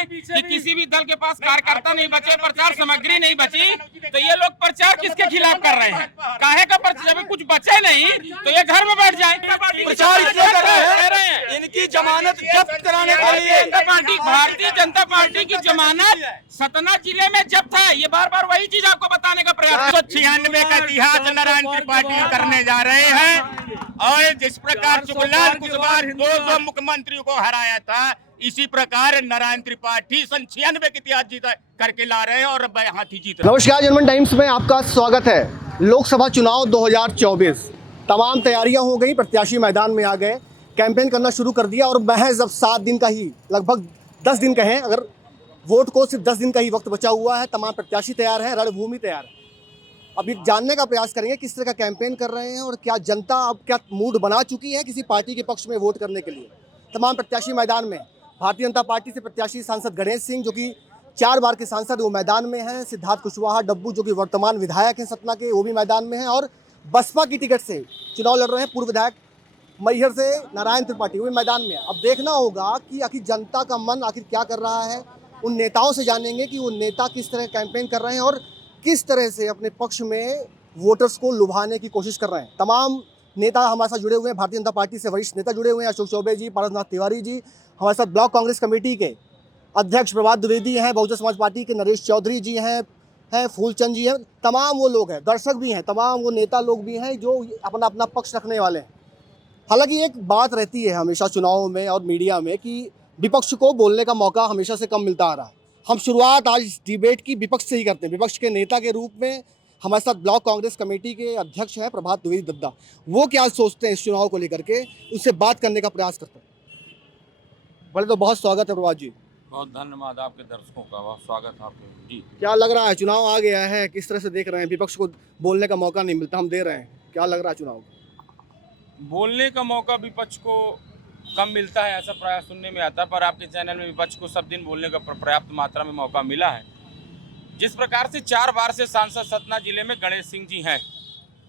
हैं कि किसी भी दल के पास कार्यकर्ता नहीं बचे, प्रचार सामग्री नहीं बची, तो ये लोग प्रचार किसके खिलाफ कर रहे हैं? काहे का प्रचार? जब कुछ बचे नहीं तो ये घर में बैठ जाए। प्रचार इसलिए कर रहे हैं इनकी जमानत जब्त कराने के लिए। भारतीय जनता पार्टी की जमानत सतना जिले में जब्त है। ये बार बार वही चीज आपको बताने का प्रयास। 96 का इतिहास नारायण त्रिपाठी करने जा रहे हैं और जिस प्रकार चुगलाल कुशवाहा 200 मुख्यमंत्रियों को हराया था, इसी प्रकार नारायण त्रिपाठी 96 के इतिहास जीता करके ला रहे हैं और हाथी जीत। नमस्कार, जनमन टाइम्स में आपका स्वागत है। लोकसभा चुनाव 2024 तमाम तैयारियां हो गई, प्रत्याशी मैदान में आ गए, कैंपेन करना शुरू कर दिया और महज अब 7 दिन का ही, लगभग 10 दिन कहें अगर, वोट को सिर्फ 10 दिन का ही वक्त बचा हुआ है। तमाम प्रत्याशी तैयार है, रणभूमि तैयार है। अभी जानने का प्रयास करेंगे किस तरह का कैंपेन कर रहे हैं और क्या जनता अब क्या मूड बना चुकी है किसी पार्टी के पक्ष में वोट करने के लिए। तमाम प्रत्याशी मैदान में। भारतीय जनता पार्टी से प्रत्याशी सांसद गणेश सिंह, जो कि 4 बार के सांसद, वो मैदान में हैं। सिद्धार्थ कुशवाहा डब्बू, जो कि वर्तमान विधायक हैं सतना के, वो भी मैदान में हैं। और बसपा की टिकट से चुनाव लड़ रहे हैं पूर्व विधायक मैहर से नारायण त्रिपाठी, वो भी मैदान में है। अब देखना होगा कि आखिर जनता का मन आखिर क्या कर रहा है। उन नेताओं से जानेंगे कि वो नेता किस तरह कैंपेन कर रहे हैं और किस तरह से अपने पक्ष में वोटर्स को लुभाने की कोशिश कर रहे हैं। तमाम नेता हमारे साथ जुड़े हुए हैं। भारतीय जनता पार्टी से वरिष्ठ नेता जुड़े हुए हैं, अशोक चौबे जी, पारसनाथ तिवारी जी। हमारे साथ ब्लॉक कांग्रेस कमेटी के अध्यक्ष प्रभात द्विवेदी हैं, बहुजन समाज पार्टी के नरेश चौधरी जी हैं फूलचंद जी हैं। तमाम वो लोग हैं, दर्शक भी हैं, तमाम वो नेता लोग भी हैं जो अपना अपना पक्ष रखने वाले हैं। हालांकि एक बात रहती है हमेशा चुनाव में और मीडिया में कि विपक्ष को बोलने का मौका हमेशा से कम मिलता आ रहा है। हम शुरुआत आज इस डिबेट की विपक्ष से ही करते हैं। विपक्ष के नेता के रूप में हमारे साथ ब्लॉक कांग्रेस कमेटी के अध्यक्ष हैं प्रभात द्विवेदी दद्दा। वो क्या सोचते हैं इस चुनाव को लेकर के, उससे बात करने का प्रयास करते हैं। पहले तो बहुत स्वागत है प्रभात जी। बहुत धन्यवाद आपके दर्शकों का, बहुत स्वागत है आपके जी। क्या लग रहा है, चुनाव आ गया है, किस तरह से देख रहे हैं? विपक्ष को बोलने का मौका नहीं मिलता, हम दे रहे हैं। क्या लग रहा है चुनाव? बोलने का मौका विपक्ष को कम मिलता है, ऐसा प्राय सुनने में आता है, पर आपके चैनल में विपक्ष को सब दिन बोलने का पर्याप्त मात्रा में मौका मिला है। जिस प्रकार से 4 बार से सांसद सतना जिले में गणेश सिंह जी हैं,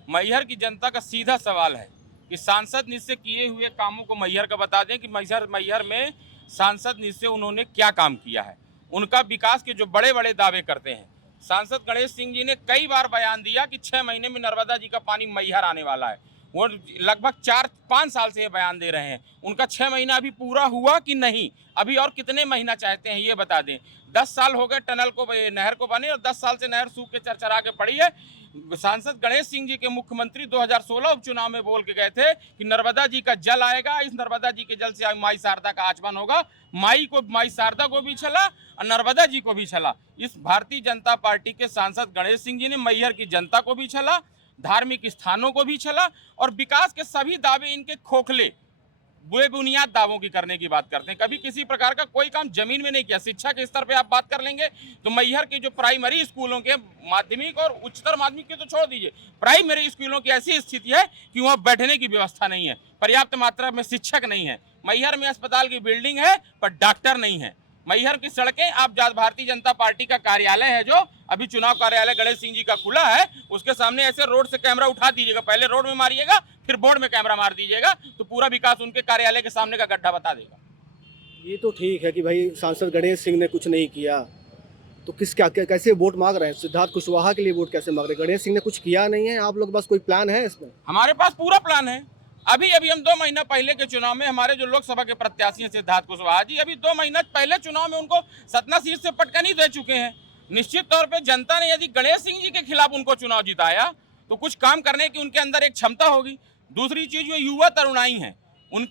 मैहर की जनता का सीधा सवाल है कि सांसद निश्चय किए हुए कामों को मैहर का बता दें कि मैहर में सांसद निश्चय उन्होंने क्या काम किया है, उनका विकास के जो बड़े बड़े दावे करते हैं। सांसद गणेश सिंह जी ने कई बार बयान दिया कि 6 महीने में नर्मदा जी का पानी मैहर आने वाला है। वो लगभग 4-5 साल से ये बयान दे रहे हैं। उनका 6 महीना अभी पूरा हुआ कि नहीं, अभी और कितने महीना चाहते हैं ये बता दें। 10 साल हो गए टनल को, नहर को बने, और 10 साल से नहर सूख के चरचरा के पड़ी है। सांसद गणेश सिंह जी के मुख्यमंत्री 2016 उपचुनाव में बोल के गए थे कि नर्मदा जी का जल आएगा, इस नर्मदा जी के जल से माई शारदा का आचमन होगा। माई शारदा को भी छला और नर्मदा जी को भी छला। इस भारतीय जनता पार्टी के सांसद गणेश सिंह जी ने मैहर की जनता को भी छला, धार्मिक स्थानों को भी छला, और विकास के सभी दावे इनके खोखले बेबुनियाद दावों की करने की बात करते हैं। कभी किसी प्रकार का कोई काम जमीन में नहीं किया। शिक्षा के स्तर पे आप बात कर लेंगे तो मैहर के जो प्राइमरी स्कूलों के, माध्यमिक और उच्चतर माध्यमिक के तो छोड़ दीजिए, प्राइमरी स्कूलों की ऐसी स्थिति है कि वहाँ बैठने की व्यवस्था नहीं है, पर्याप्त मात्रा में शिक्षक नहीं है। मैहर में अस्पताल की बिल्डिंग है पर डॉक्टर नहीं है। मैहर की सड़कें, आप भारतीय जनता पार्टी का कार्यालय है जो अभी चुनाव कार्यालय गणेश सिंह जी का खुला है, उसके सामने ऐसे रोड से कैमरा उठा दीजिएगा, पहले रोड में मारिएगा फिर बोर्ड में कैमरा मार दीजिएगा, तो पूरा विकास उनके कार्यालय के सामने का गड्ढा बता देगा। ये तो ठीक है कि भाई सांसद गणेश सिंह ने कुछ नहीं किया, तो कैसे वोट मांग रहे हैं? सिद्धार्थ कुशवाहा के लिए वोट कैसे मांग रहे हैं? गणेश सिंह ने कुछ किया नहीं है, आप लोग बस कोई प्लान है इसमें? हमारे पास पूरा प्लान है। अभी हम 2 महीना पहले के चुनाव में हमारे जो लोकसभा के प्रत्याशी हैं सिद्धार्थ कुशवाहा जी, अभी 2 महीना पहले चुनाव में उनको सतना सीट से पटकनी दे चुके हैं। निश्चित तौर पे जनता ने यदि गणेश सिंह जी के खिलाफ उनको चुनाव जिताया तो कुछ काम करने की उनके अंदर एक क्षमता होगी। दूसरी चीज, जो युवा तरुणाई हैं, उन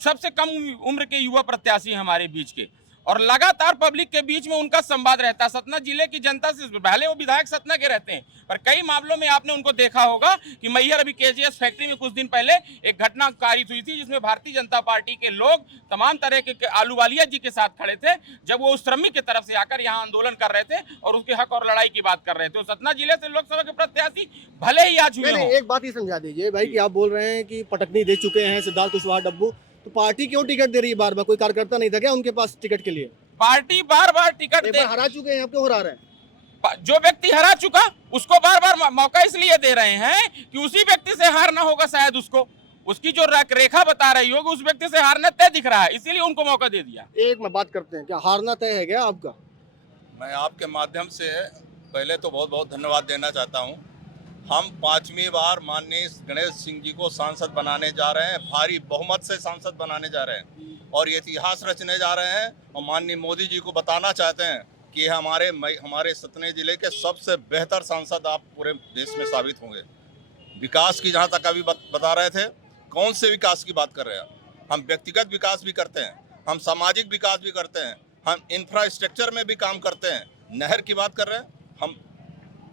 सबसे कम उम्र के युवा प्रत्याशी हमारे बीच के, और लगातार पब्लिक के बीच में उनका संवाद रहता है। सतना जिले की जनता से, पहले वो विधायक सतना के रहते हैं, पर कई मामलों में आपने उनको देखा होगा कि मैहर अभी केजीएस फैक्ट्री में कुछ दिन पहले एक घटना कारित हुई थी जिसमें भारतीय जनता पार्टी के लोग तमाम तरह के आलूवालिया जी के साथ खड़े थे, जब वो उस श्रमिक की तरफ से आकर यहाँ आंदोलन कर रहे थे और उसके हक और लड़ाई की बात कर रहे थे। तो सतना जिले से लोकसभा के प्रत्याशी भले ही आज हुए। एक बात ही समझा दीजिए भाई कि आप बोल रहे हैं कि पटकनी दे चुके हैं सिद्धार्थ कुशवाहा डब्बू, तो पार्टी क्यों टिकट दे रही है बार बार? कोई कार्यकर्ता नहीं था क्या उनके पास टिकट के लिए? पार्टी बार बार टिकट दे, हरा चुके हैं, अब क्यों हरा रहे हैं? जो व्यक्ति हरा चुका उसको बार बार मौका इसलिए दे रहे हैं कि उसी व्यक्ति से हार ना होगा शायद उसको उसकी जो रेखा बता रही होगी उस व्यक्ति से हारना तय दिख रहा है, इसीलिए उनको मौका दे दिया। एक में बात करते हैं, क्या हारना तय है क्या आपका? मैं आपके माध्यम से पहले तो बहुत बहुत धन्यवाद देना चाहता हूं। हम 5वीं बार माननीय गणेश सिंह जी को सांसद बनाने जा रहे हैं, भारी बहुमत से सांसद बनाने जा रहे हैं और ये इतिहास रचने जा रहे हैं और माननीय मोदी जी को बताना चाहते हैं कि हमारे सतना जिले के सबसे बेहतर सांसद आप पूरे देश में साबित होंगे। विकास की जहाँ तक अभी बता रहे थे, कौन से विकास की बात कर रहे हैं? हम व्यक्तिगत विकास भी करते हैं, हम सामाजिक विकास भी करते हैं, हम इंफ्रास्ट्रक्चर में भी काम करते हैं। नहर की बात कर रहे हैं, हम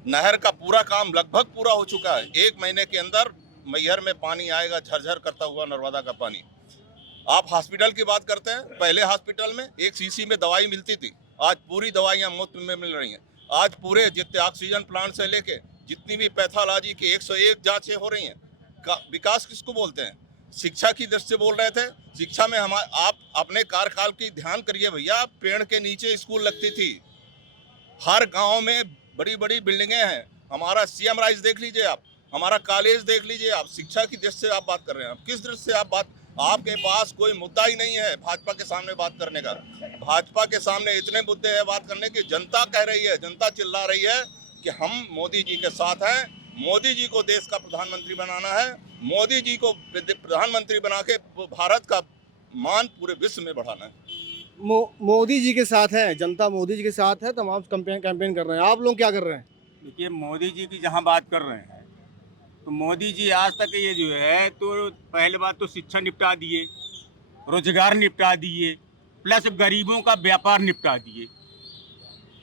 नहर का पूरा काम लगभग पूरा हो चुका है। 1 महीने के अंदर मैहर में पानी आएगा, झरझर करता हुआ नर्मदा का पानी। आप हॉस्पिटल की बात करते हैं, पहले हॉस्पिटल में 1 शीशी में दवाई मिलती थी, आज पूरी दवाइयाँ मुफ्त में मिल रही हैं। आज पूरे जितने ऑक्सीजन प्लांट से लेके जितनी भी पैथोलॉजी की 101 जांचें हो रही हैं। विकास किसको बोलते हैं? शिक्षा की दृष्टि से बोल रहे थे, शिक्षा में आप अपने कार्यकाल की ध्यान करिए भैया, पेड़ के नीचे स्कूल लगती थी, हर गांव में बड़ी बड़ी बिल्डिंगें हैं। हमारा सीएम राइज देख लीजिए आप, हमारा कॉलेज देख लीजिए आप। शिक्षा की दृष्टि से आप बात कर रहे हैं, किस दृष्टि से आप बात? आपके पास कोई मुद्दा ही नहीं है भाजपा के सामने बात करने का। भाजपा के सामने इतने मुद्दे हैं बात करने की। जनता कह रही है, जनता चिल्ला रही है कि हम मोदी जी के साथ हैं, मोदी जी को देश का प्रधानमंत्री बनाना है, मोदी जी को प्रधानमंत्री बना के भारत का मान पूरे विश्व में बढ़ाना है। मोदी जी के साथ है, जनता मोदी जी के साथ है, तमाम कैंपेन कर रहे हैं। आप लोग क्या कर रहे हैं? देखिए, मोदी जी की जहाँ बात कर रहे हैं तो मोदी जी आज तक ये जो है, तो पहले बात तो शिक्षा निपटा दिए, रोजगार निपटा दिए, प्लस गरीबों का व्यापार निपटा दिए।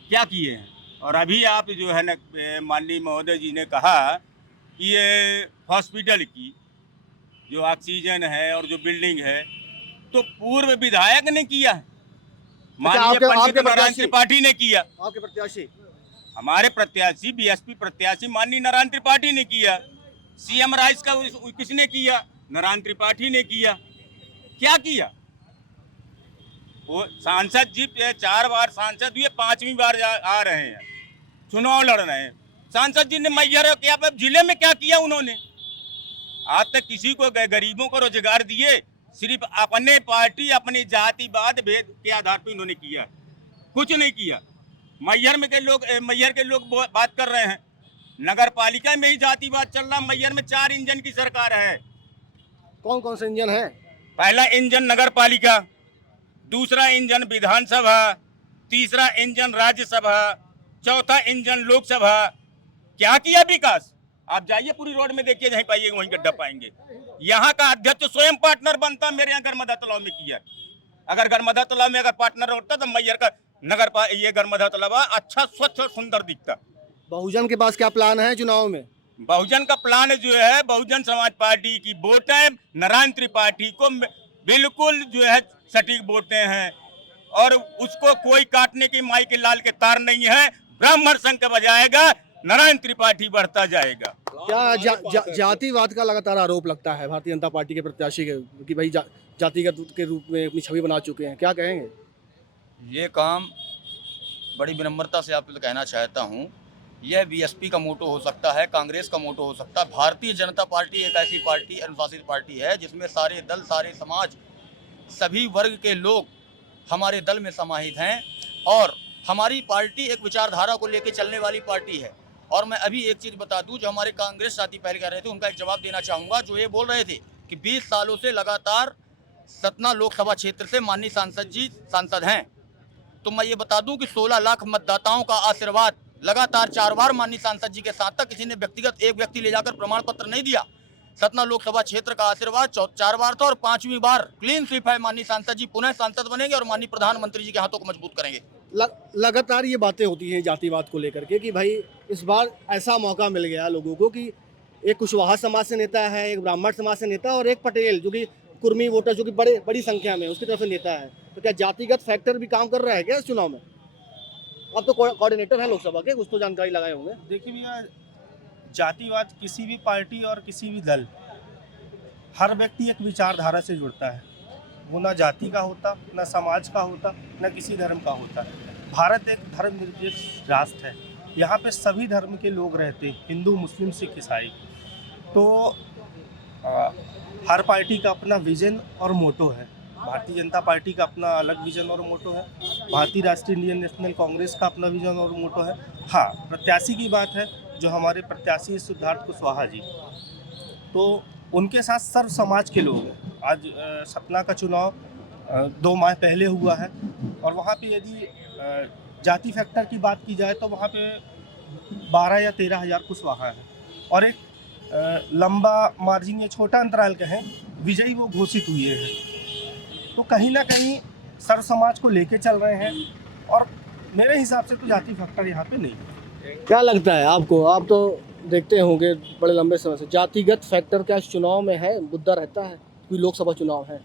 क्या किए हैं? और अभी आप जो है ना, माननीय महोदय जी ने कहा कि ये हॉस्पिटल की जो ऑक्सीजन है और जो बिल्डिंग है, तो पूर्व विधायक ने किया है, माननीय पंडित नारायण त्रिपाठी ने किया। आपके प्रत्याशी? हमारे प्रत्याशी बीएसपी प्रत्याशी माननीय नारायण त्रिपाठी ने किया। सीएम राइज का किसने किया? नारायण त्रिपाठी ने किया। क्या किया? वो सांसद जी 4 बार सांसद हुए, 5वीं बार आ रहे हैं, चुनाव लड़ रहे हैं। सांसद जी ने मैहर क्या जिले में क्या किया उन्होंने? आज तक किसी को गरीबों को रोजगार दिए? सिर्फ अपने पार्टी, अपने जातिवाद भेद के आधार पर इन्होंने किया, कुछ नहीं किया। मैहर के लोग बात कर रहे हैं, नगर पालिका में ही जातिवाद चल रहा। मैहर में 4 इंजन की सरकार है। कौन कौन से इंजन है? पहला इंजन नगर पालिका, दूसरा इंजन विधानसभा, तीसरा इंजन राज्यसभा, चौथा इंजन लोकसभा। क्या किया विकास? आप जाइए पूरी रोड में देखिए, जहीं पाइएगा वहीं गड्ढा पाएंगे। यहाँ का अध्यक्ष स्वयं पार्टनर बनता, मेरे यहाँ गरमदा तालाब में किया। अगर गरमदा तालाब में अगर पार्टनर होता तो मैहर का ये गरमदा तालाब अच्छा, स्वच्छ और सुंदर दिखता। बहुजन के पास क्या प्लान है चुनाव में? बहुजन का प्लान जो है, बहुजन समाज पार्टी की वोटें नारायण त्रिपाठी को बिल्कुल जो है सटीक वोटें हैं और उसको कोई काटने की माई के लाल के तार नहीं है। ब्राह्मण संघ का बजाएगा, नारायण त्रिपाठी बढ़ता जाएगा। क्या जातिवाद का लगातार आरोप लगता है भारतीय जनता पार्टी के प्रत्याशी के कि भाई जातिगत के रूप में अपनी छवि बना चुके हैं, क्या कहेंगे? ये काम बड़ी विनम्रता से आपको कहना चाहता हूँ, यह बीएसपी का मोटो हो सकता है, कांग्रेस का मोटो हो सकता है। भारतीय जनता पार्टी एक ऐसी पार्टी, अनुशासित पार्टी है जिसमें सारे दल, सारे समाज, सभी वर्ग के लोग हमारे दल में समाहित हैं और हमारी पार्टी एक विचारधारा को लेकर चलने वाली पार्टी है। और मैं अभी एक चीज़ बता दूं, जो हमारे कांग्रेस साथी पहले कह रहे थे, उनका एक जवाब देना चाहूँगा। जो ये बोल रहे थे कि 20 सालों से लगातार सतना लोकसभा क्षेत्र से माननीय सांसद जी सांसद हैं, तो मैं ये बता दूं कि 16 लाख मतदाताओं का आशीर्वाद लगातार 4 बार माननीय सांसद जी के साथ था। किसी ने व्यक्तिगत एक व्यक्ति ले जाकर प्रमाण पत्र नहीं दिया। सतना लोकसभा क्षेत्र का आशीर्वाद 4 बार था और 5वीं बार क्लीन स्वीप है। माननीय सांसद जी पुनः सांसद बनेंगे और माननीय प्रधानमंत्री जी के हाथों को मजबूत करेंगे। लगातार ये बातें होती हैं जातिवाद को लेकर के कि भाई इस बार ऐसा मौका मिल गया लोगों को कि एक कुशवाहा समाज से नेता है, एक ब्राह्मण समाज से नेता और एक पटेल जो कि कुर्मी वोटर जो कि बड़ी संख्या में उसकी तरफ से नेता है। तो क्या जातिगत फैक्टर भी काम कर रहा है क्या इस चुनाव में? अब तो कोऑर्डिनेटर है लोकसभा के, कुछ तो जानकारी लगाए होंगे। देखिए भैया, जातिवाद किसी भी पार्टी और किसी भी दल, हर व्यक्ति एक विचारधारा से जुड़ता है। वो ना जाति का होता, ना समाज का होता, ना किसी धर्म का होता। भारत एक धर्मनिरपेक्ष राष्ट्र है, यहाँ पे सभी धर्म के लोग रहते हैं, हिंदू, मुस्लिम, सिख, ईसाई। तो हर पार्टी का अपना विजन और मोटो है। भारतीय जनता पार्टी का अपना अलग विजन और मोटो है, भारतीय राष्ट्रीय इंडियन नेशनल कांग्रेस का अपना विजन और मोटो है। हाँ, प्रत्याशी की बात है, जो हमारे प्रत्याशी सिद्धार्थ कुशवाहा जी, तो उनके साथ सर्व समाज के लोग हैं। आज सतना का चुनाव 2 माह पहले हुआ है और वहाँ पे यदि जाति फैक्टर की बात की जाए तो वहाँ पे 12 या 13 हज़ार कुशवाहा है और एक लंबा मार्जिन या छोटा अंतराल कहें विजयी वो घोषित हुए हैं। तो कहीं ना कहीं सर्व समाज को लेके चल रहे हैं और मेरे हिसाब से तो जाति फैक्टर यहाँ पे नहीं है। क्या लगता है आपको? आप तो देखते होंगे बड़े लंबे समय से, जातिगत फैक्टर क्या इस चुनाव में है, मुद्दा रहता है? कोई लोकसभा चुनाव है,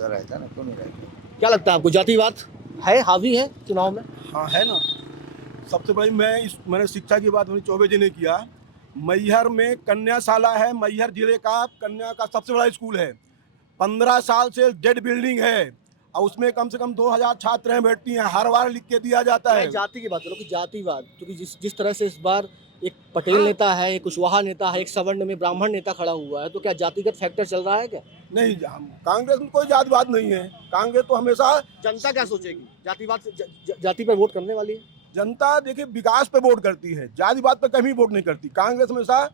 रहता ना, क्यों नहीं रहता? क्या लगता है आपको, जातिवाद है, हावी है चुनाव में? हाँ है ना। सबसे बड़ी मैंने शिक्षा की बात अपनी चौबे जी ने किया। मैहर में कन्याशाला है, मैहर जिले का कन्या का सबसे बड़ा स्कूल है। 15 साल से डेड बिल्डिंग है और उसमें कम से कम 2000 छात्राएं बैठती हैं, हर बार लिख के दिया जाता है। मैं जाति की बात करूँ कि जातिवाद, क्योंकि जिस तरह से इस बार एक पटेल नेता है, एक कुशवाहा नेता है, एक सवर्ण में ब्राह्मण नेता खड़ा हुआ है, तो क्या जातिगत फैक्टर चल रहा है क्या? नहीं, कांग्रेस में कोई जातिवाद नहीं है। कांग्रेस तो हमेशा जनता क्या सोचेगी? जातिवाद से जाति पर वोट करने वाली है जनता, देखिए, विकास पे वोट करती है, जातिवाद पे कभी वोट नहीं करती। कांग्रेस हमेशा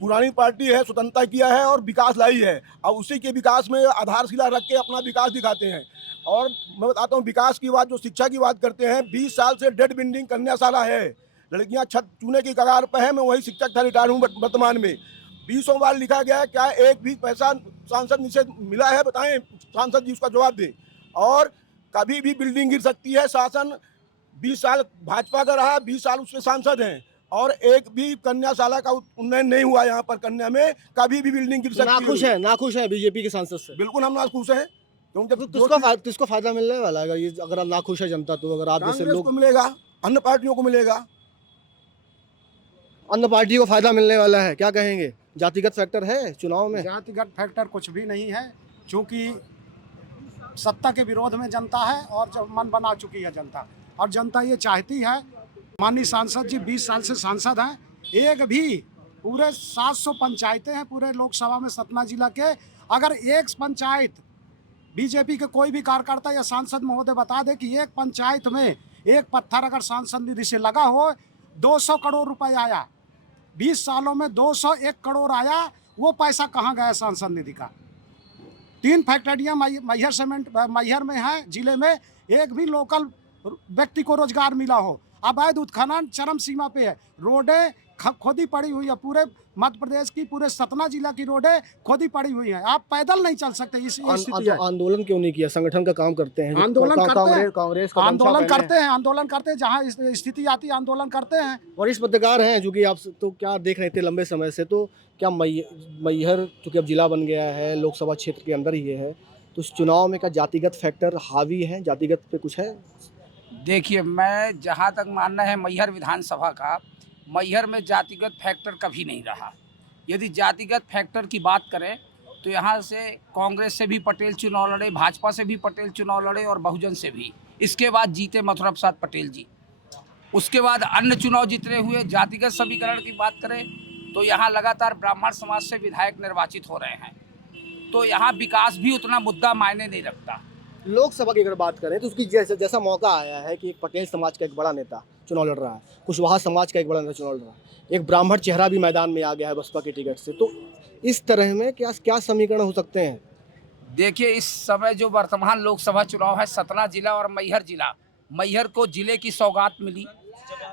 पुरानी पार्टी है, स्वतंत्रता किया है और विकास लाई है और उसी के विकास में आधारशिला रख के अपना विकास दिखाते हैं। और मैं बताता हूँ विकास की बात, जो शिक्षा की बात करते हैं, 20 साल से डेड बिल्डिंग कन्याशाला है, लड़कियां छत चूने की कगार पर है। मैं वही शिक्षक था, रिटायर हूँ वर्तमान में। 20 बार लिखा गया है, क्या एक भी पैसा सांसद निषेध मिला है? बताएं, सांसद जी उसका जवाब दें। और कभी भी बिल्डिंग गिर सकती है। शासन 20 साल भाजपा का रहा, 20 साल उसके सांसद हैं और एक भी कन्याशाला का उन्नयन नहीं हुआ यहाँ पर। कन्या में कभी भी बिल्डिंग गिर सकती है। नाखुश है बीजेपी के सांसद से? बिल्कुल हम नाखुश हैं, क्योंकि जब किसको फायदा मिलने वाला है ये, अगर आप नाखुश है जनता, तो अगर आप जैसे लोग को मिलेगा, अन्य पार्टियों को मिलेगा, अन्य पार्टी को फायदा मिलने वाला है। क्या कहेंगे, जातिगत फैक्टर है चुनाव में? जातिगत फैक्टर कुछ भी नहीं है, क्योंकि सत्ता के विरोध में जनता है और जब मन बना चुकी है जनता, और जनता ये चाहती है। माननीय सांसद जी 20 साल से सांसद हैं, एक भी पूरे 700 पंचायतें हैं पूरे लोकसभा में सतना जिला के, अगर एक पंचायत बीजेपी के कोई भी कार्यकर्ता या सांसद महोदय बता दे कि एक पंचायत में एक पत्थर अगर सांसद निधि से लगा हो, 200 करोड़ रुपए आया, 20 सालों में 201 करोड़ आया, वो पैसा कहाँ गया सांसद निधि का? 3 फैक्ट्रियाँ मैहर सीमेंट मैहर में हैं जिले में, एक भी लोकल व्यक्ति को रोजगार मिला हो। अवैध उत्खनन चरम सीमा पे है, रोडें खोदी पड़ी हुई है, पूरे मध्य प्रदेश की, पूरे सतना जिला की रोडें खोदी पड़ी हुई हैं, आप पैदल नहीं चल सकते। इस स्थिति है। आंदोलन क्यों नहीं किया? संगठन का काम करते हैं, आंदोलन कांग्रेस आंदोलन करते हैं, जहाँ स्थिति आती है आंदोलन करते हैं। वरिष्ठ पत्रकार हैं जो कि आप तो क्या देख रहे थे लंबे समय से, तो क्या मैहर चूँकि अब जिला बन गया है, लोकसभा क्षेत्र के अंदर ही है, तो इस चुनाव में क्या जातिगत फैक्टर हावी है? जातिगत पे कुछ है? देखिए, मैं जहाँ तक मानना है मैहर विधानसभा का, मैहर में जातिगत फैक्टर कभी नहीं रहा। यदि जातिगत फैक्टर की बात करें तो यहाँ से कांग्रेस से भी पटेल चुनाव लड़े, भाजपा से भी पटेल चुनाव लड़े और बहुजन से भी। इसके बाद जीते मथुरा प्रसाद पटेल जी। उसके बाद अन्य चुनाव जितने हुए, जातिगत समीकरण की बात करें तो यहाँ लगातार ब्राह्मण समाज से विधायक निर्वाचित हो रहे हैं, तो यहाँ विकास भी उतना मुद्दा मायने नहीं रखता। लोकसभा की अगर बात करें तो उसकी जैसा मौका आया है कि एक पटेल समाज का एक बड़ा नेता चुनाव लड़ रहा है, कुशवाहा समाज का एक बड़ा नेता चुनाव लड़ रहा है, एक ब्राह्मण चेहरा भी मैदान में आ गया है बसपा के टिकट से, तो इस तरह में क्या समीकरण हो सकते हैं? देखिए, इस समय जो वर्तमान लोकसभा चुनाव है, सतना जिला और मैहर जिला, मैहर को जिले की सौगात मिली।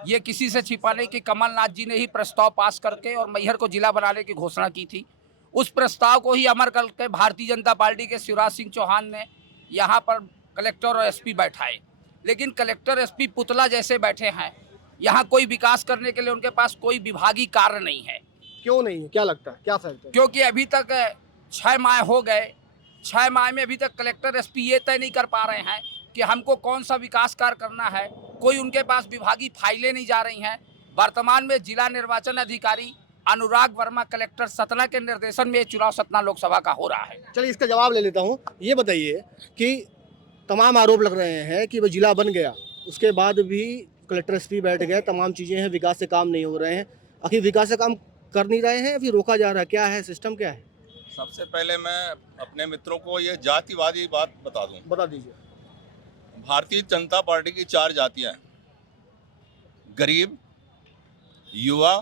ये किसी से छिपा नहीं कि कमलनाथ जी ने ही प्रस्ताव पास करके और मैहर को जिला बनाने की घोषणा की थी। उस प्रस्ताव को ही अमर करके भारतीय जनता पार्टी के शिवराज सिंह चौहान ने यहाँ पर कलेक्टर और एसपी बैठाए, लेकिन कलेक्टर एसपी पुतला जैसे बैठे हैं। यहाँ कोई विकास करने के लिए उनके पास कोई विभागीय कार्य नहीं है। क्यों नहीं है? क्या लगता है, क्या फैक्टर? क्योंकि अभी तक 6 माह हो गए, 6 माह में अभी तक कलेक्टर एसपी ये तय नहीं कर पा रहे हैं कि हमको कौन सा विकास कार्य करना है। कोई उनके पास विभागीय फाइलें नहीं जा रही हैं। वर्तमान में जिला निर्वाचन अधिकारी अनुराग वर्मा कलेक्टर सतना के निर्देशन में चुनाव सतना लोकसभा का हो रहा है। चलिए इसका जवाब ले लेता हूँ। ये बताइए कि तमाम आरोप लग रहे हैं कि वह जिला बन गया, उसके बाद भी कलेक्टर एसपी बैठ गए, तमाम चीज़ें हैं, विकास से काम नहीं हो रहे हैं। आखिर विकास से काम कर नहीं रहे हैं या फिर रोका जा रहा है, क्या है सिस्टम क्या है? सबसे पहले मैं अपने मित्रों को ये जातिवादी बात बता दूं। बता दीजिए। भारतीय जनता पार्टी की 4 जातियां हैं: गरीब, युवा,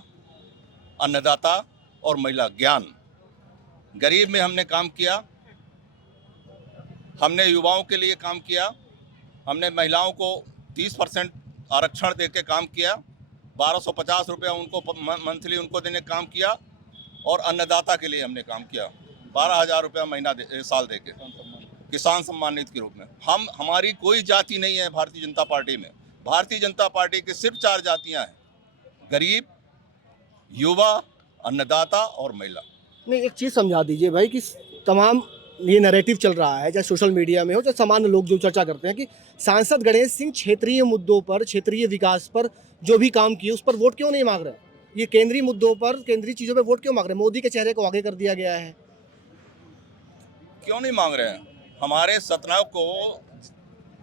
अन्नदाता और महिला। ज्ञान। गरीब में हमने काम किया, हमने युवाओं के लिए काम किया, हमने महिलाओं को 30% आरक्षण देके काम किया, 1250 रुपया उनको मंथली उनको देने काम किया, और अन्नदाता के लिए हमने काम किया 12,000 रुपया महीना साल देके किसान सम्मान निधि के रूप में। हमारी कोई जाति नहीं है भारतीय जनता पार्टी में। भारतीय जनता पार्टी की सिर्फ 4 जातियां हैं: गरीब, युवा, अन्नदाता और महिला। नहीं, एक चीज़ समझा दीजिए भाई कि तमाम ये नैरेटिव चल रहा है, चाहे सोशल मीडिया में हो, चाहे सामान्य लोग जो चर्चा करते हैं कि सांसद गणेश सिंह क्षेत्रीय मुद्दों पर, क्षेत्रीय विकास पर जो भी काम किए उस पर वोट क्यों नहीं मांग रहे? ये केंद्रीय मुद्दों पर, केंद्रीय चीज़ों पर वोट क्यों मांग रहे हैं? मोदी के चेहरे को आगे कर दिया गया है। क्यों नहीं मांग रहे हैं? हमारे सतना को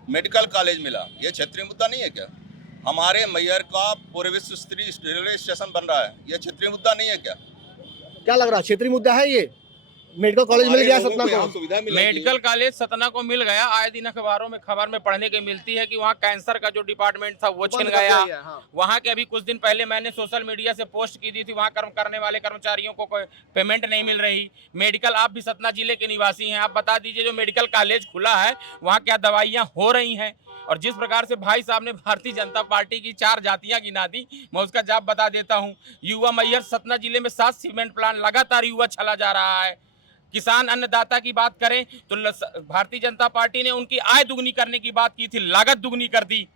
मेडिकल कॉलेज मिला, ये क्षेत्रीय मुद्दा नहीं है क्या? हमारे मैहर का पूर्व विश्व स्तरीय रेलवे स्टेशन बन रहा है, ये क्षेत्रीय मुद्दा नहीं है क्या? क्या लग रहा है, क्षेत्रीय मुद्दा है ये? मेडिकल कॉलेज मिल गया सतना को, सुविधा मिलेगी। मेडिकल कॉलेज सतना को मिल गया। आए दिन अखबारों में खबर में पढ़ने के मिलती है कि वहाँ कैंसर का जो डिपार्टमेंट था वो छिन गया। वहाँ के अभी कुछ दिन पहले मैंने सोशल मीडिया से पोस्ट की दी थी, वहाँ कर्म करने वाले कर्मचारियों को कोई पेमेंट नहीं मिल रही। मेडिकल, आप भी सतना जिले के निवासी हैं, आप बता दीजिए जो मेडिकल कॉलेज खुला है वहाँ क्या दवाइयाँ हो रही हैं? और जिस प्रकार से भाई साहब ने भारतीय जनता पार्टी की 4 जातियां गिना दी, मैं उसका जवाब बता देता हूं। युवा मैहर सतना जिले में 7 सीमेंट प्लांट लगातार युवा चला जा रहा है। किसान अन्नदाता की बात करें तो भारतीय जनता पार्टी ने उनकी आय दुगनी करने की बात की थी, लागत दुगनी कर दी।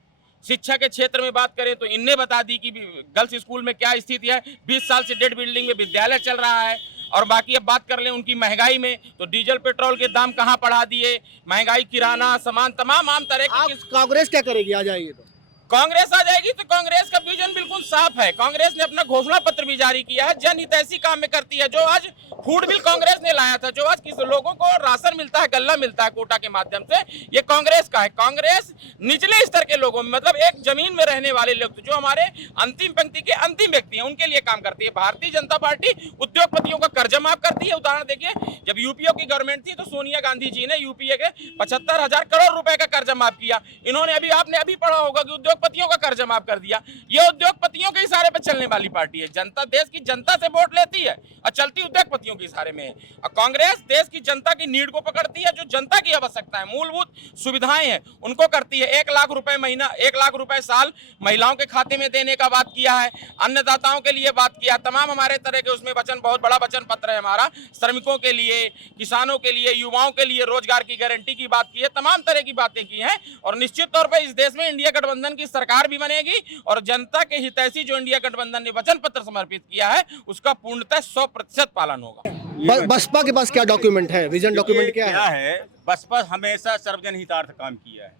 शिक्षा के क्षेत्र में बात करें तो इनने बता दी कि गर्ल्स स्कूल में क्या स्थिति है। 20 साल से डेड बिल्डिंग में विद्यालय चल रहा है। और बाकी अब बात कर लें उनकी महंगाई में तो डीजल पेट्रोल के दाम कहाँ बढ़ा दिए, महंगाई, किराना सामान, तमाम आम तरह की। कांग्रेस क्या करेगी आ जाएगी तो? कांग्रेस आ जाएगी तो कांग्रेस का विजन बिल्कुल साफ है। कांग्रेस ने अपना घोषणा पत्र भी जारी किया है, जनहितैषी काम में करती है। जो आज फूड बिल कांग्रेस ने लाया था, जो आज किस लोगों को राशन मिलता है, गल्ला मिलता है कोटा के माध्यम से, ये कांग्रेस का है। कांग्रेस निचले स्तर के लोगों में, मतलब एक जमीन में रहने वाले लोग जो हमारे अंतिम पंक्ति के अंतिम व्यक्ति हैं, उनके लिए काम करती है। भारतीय जनता पार्टी उद्योगपतियों का कर्जा माफ करती है। उदाहरण देखिए, जब यूपीओ की गवर्नमेंट थी तो सोनिया गांधी जी ने यूपीए के 75,000 करोड़ रुपए का कर्जा माफ किया। इन्होंने आपने अभी पढ़ा होगा कि उद्योगपतियों का कर्जा माफ कर दिया। ये उद्योगपतियों के इशारे पर चलने वाली पार्टी है। जनता, देश की जनता से वोट लेती है और चलती उद्योगपतियों के इशारे में है। और कांग्रेस देश की जनता की नीड को पकड़ती है, जो जनता की आवश्यकता है, मूलभूत सुविधाएं हैं, उनको करती है। 1 लाख रुपए महीना, 1 लाख रुपए साल महिलाओं के खाते में देने का बात किया है। अन्नदाताओं के लिए बात किया। तमाम हमारे तरह के उसमें वचन, बहुत बड़ा वचन पत्र है हमारा। श्रमिकों के लिए, किसानों के लिए, युवाओं के लिए रोजगार की गारंटी की बात की है। तमाम तरह की बातें की हैं। और निश्चित तौर पर इस देश में इंडिया गठबंधन की सरकार भी बनेगी और जनता के हितैषी जो इंडिया गठबंधन ने वचन पत्र समर्पित किया है उसका पूर्णतः 100% पालन होगा। बसपा के पास क्या डॉक्यूमेंट है, विजन डॉक्यूमेंट क्या है? बसपा हमेशा सर्वजन हितार्थ काम किया है।